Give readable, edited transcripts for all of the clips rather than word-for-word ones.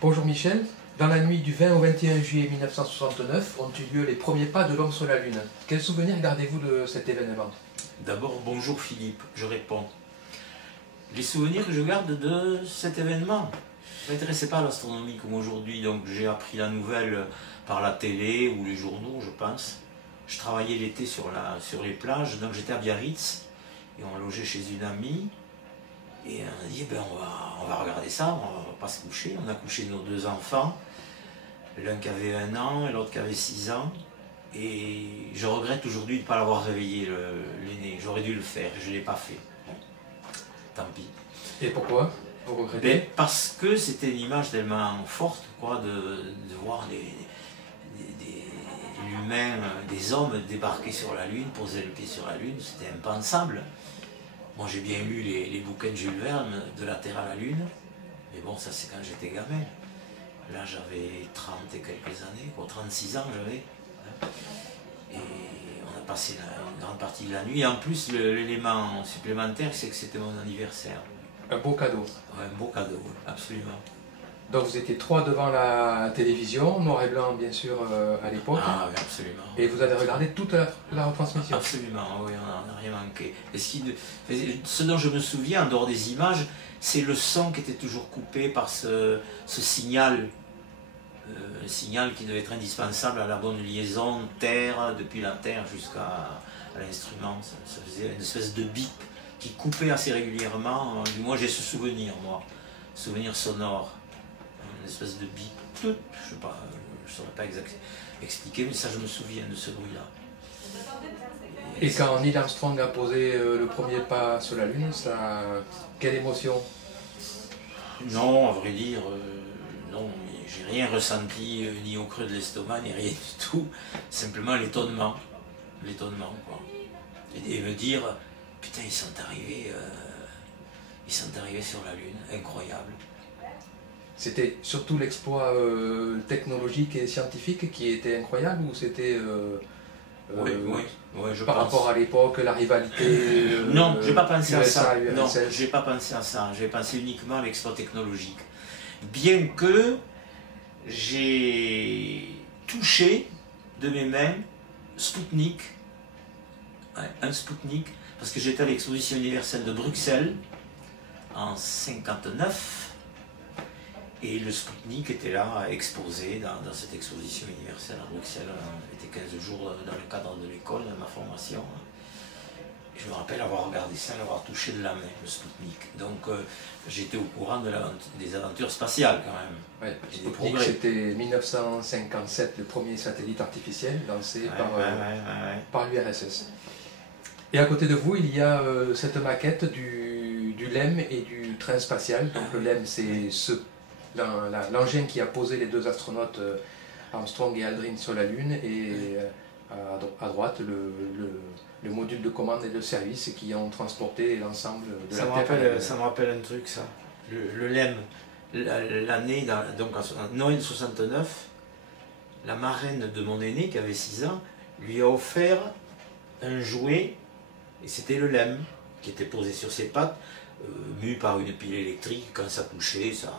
Bonjour Michel, dans la nuit du 20 au 21 juillet 1969 ont eu lieu les premiers pas de l'homme sur la Lune. Quels souvenirs gardez-vous de cet événement? D'abord, bonjour Philippe, je réponds. Les souvenirs que je garde de cet événement, je ne m'intéressais pas à l'astronomie comme aujourd'hui, donc j'ai appris la nouvelle par la télé ou les journaux, je pense. Je travaillais l'été sur les plages, donc j'étais à Biarritz, et on logeait chez une amie, et on a dit, ben on va regarder ça, on va pas se coucher. On a couché nos deux enfants, l'un qui avait 1 an et l'autre qui avait 6 ans, et je regrette aujourd'hui de ne pas l'avoir réveillé, l'aîné. J'aurais dû le faire, je ne l'ai pas fait. Bon, tant pis. Et pourquoi vous regrettez? Ben, parce que c'était une image tellement forte, quoi, de voir l'humain, des hommes débarquer sur la Lune, poser le pied sur la Lune, c'était impensable. Moi j'ai bien lu les bouquins de Jules Verne, De la Terre à la Lune, mais bon, ça c'est quand j'étais gamin. Là j'avais 30 et quelques années, quoi, 36 ans j'avais. Et on a passé une grande partie de la nuit. Et en plus, l'élément supplémentaire, c'est que c'était mon anniversaire. Un beau cadeau. Ouais, un beau cadeau, absolument. Donc vous étiez 3 devant la télévision, noir et blanc bien sûr à l'époque. Ah oui, absolument. Et vous avez regardé toute la retransmission? Absolument, oui, on n'a rien manqué. Et ce dont je me souviens, en dehors des images, c'est le son qui était toujours coupé par ce signal. Un signal qui devait être indispensable à la bonne liaison Terre, depuis la Terre jusqu'à l'instrument. Ça faisait une espèce de bip qui coupait assez régulièrement. Du moins j'ai ce souvenir, moi, souvenir sonore. Une espèce de bip, je ne sais pas, je ne saurais pas expliquer, mais ça je me souviens de ce bruit-là. Et quand Neil Armstrong a posé le premier pas sur la Lune, quelle émotion? Non, à vrai dire, non, j'ai rien ressenti, ni au creux de l'estomac, ni rien du tout. Simplement l'étonnement, quoi. Et me dire, putain, ils sont arrivés sur la Lune, incroyable. C'était surtout l'exploit technologique et scientifique qui était incroyable, ou c'était Oui, je par pense. rapport à l'époque, la rivalité non, j'ai pas pensé à ça. USA, Non, URSS. j'ai pas pensé à ça. J'ai pensé uniquement à l'exploit technologique. Bien que j'ai touché de mes mains Spoutnik, un Spoutnik, parce que j'étais à l'exposition universelle de Bruxelles en 59. Et le Spoutnik était là, exposé dans cette exposition universelle à Bruxelles. J'étais 15 jours dans le cadre de l'école, de ma formation. Et je me rappelle avoir regardé ça, l'avoir touché de la main, le Spoutnik. Donc j'étais au courant des aventures spatiales quand même. Ouais, Spoutnik, c'était 1957, le premier satellite artificiel lancé par l'URSS. Et à côté de vous, il y a cette maquette du LEM et du train spatial. Donc le LEM, c'est l'engin qui a posé les 2 astronautes Armstrong et Aldrin sur la Lune, et à droite le module de commande et de service qui ont transporté l'ensemble de la Terre. Ça me rappelle un truc, ça. Le LEM, l'année, donc en Noël 69, la marraine de mon aîné qui avait 6 ans lui a offert un jouet, et c'était le LEM qui était posé sur ses pattes, mu par une pile électrique. Quand ça couchait, ça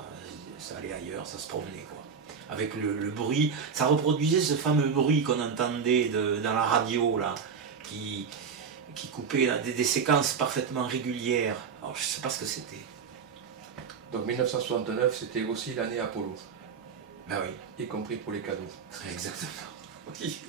allait ailleurs, ça se promenait, quoi. Avec le bruit, ça reproduisait ce fameux bruit qu'on entendait dans la radio, là, qui coupait là, des séquences parfaitement régulières. Alors je ne sais pas ce que c'était. Donc 1969, c'était aussi l'année Apollo. Ben oui. Y compris pour les cadeaux. Exactement. Oui.